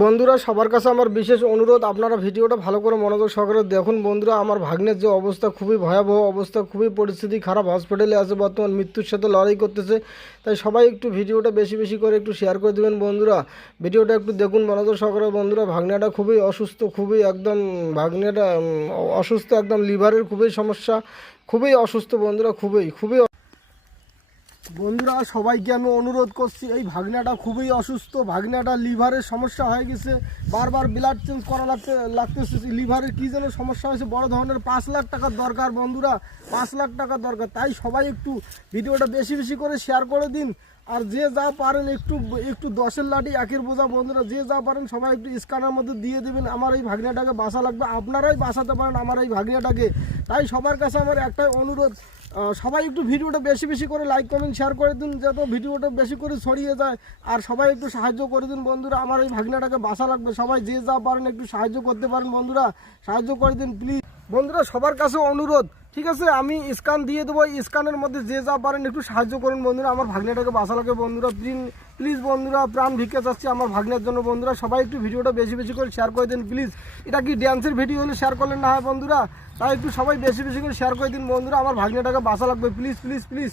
বন্ধুরা সবার কাছে আমার বিশেষ অনুরোধ, আপনারা ভিডিওটা ভালো করে মনোযোগ সহকারে দেখুন। বন্ধুরা, আমার ভাগ্নের যে অবস্থা, খুবই ভয়াবহ অবস্থা, খুবই পরিস্থিতি খারাপ, হসপিটালে আছে বর্তমান, মৃত্যুর সাথে লড়াই করতেছে। তাই সবাই একটু ভিডিওটা বেশি বেশি করে একটু শেয়ার করে দেবেন। বন্ধুরা, ভিডিওটা একটু দেখুন মনোযোগ সহকারে। বন্ধুরা, ভাগ্নেটা খুবই অসুস্থ, খুবই একদম ভাগ্নেটা অসুস্থ, একদম লিভারের খুবই সমস্যা, খুবই অসুস্থ। বন্ধুরা, খুবই খুবই বন্ধুরা, সবাইকে আমি অনুরোধ করছি, এই ভাগনাটা খুবই অসুস্থ, ভাগনাটা লিভারের সমস্যা হয়ে গেছে, বারবার ব্লাড চেঞ্জ করা লাগতেছে। লিভারের কী যেন সমস্যা হয়েছে, বড় ধরনের 5 লাখ টাকার দরকার। বন্ধুরা, 5 লাখ টাকার দরকার। তাই সবাই একটু ভিডিওটা বেশি বেশি করে শেয়ার করে দিন। আর যে যা পারেন একটু একটু 10-এর লাঠি 1-এর বোঝা। বন্ধুরা, যে যা পারেন সবাই একটু স্ক্যানের মধ্যে দিয়ে দেবেন। আমার এই ভাগনাটাকে বাঁচা লাগবে, আপনারাই বাঁচাতে পারেন আমার এই ভাগনাটাকে। তাই সবার কাছে আমার একটাই অনুরোধ, সবাই একটু ভিডিওটা বেশি বেশি করে লাইক কমেন্ট শেয়ার করে দিন, যাতে ভিডিওটা বেশি করে ছড়িয়ে যায়। আর সবাই একটু সাহায্য করে দিন। বন্ধুরা, আমার এই ভাগনাটাকে বাঁচা লাগবে, সবাই যে যা পারেন একটু সাহায্য করতে পারেন। বন্ধুরা, সাহায্য করে দিন প্লিজ। বন্ধুরা, সবার কাছে অনুরোধ, ঠিক আছে? আমি স্ক্যান দিয়ে দেবো, স্ক্যানের মধ্যে যে যা পারেন একটু সাহায্য করুন। বন্ধুরা, আমার ভাগ্নেটাকে বাঁচা লাগে। বন্ধুরা প্লিজ বন্ধুরা, প্রাণ ভিক্ষা চাচ্ছি আমার ভাগ্নের জন্য। বন্ধুরা, সবাই একটু ভিডিওটা বেশি বেশি করে শেয়ার করে দিন প্লিজ। এটা কি ড্যান্সের ভিডিও হলে শেয়ার করলেন না হয় বন্ধুরা? তাই একটু সবাই বেশি বেশি করে শেয়ার করে দিন। বন্ধুরা, আমার ভাগ্নেটাকে বাঁচা লাগবে, প্লিজ প্লিজ প্লিজ।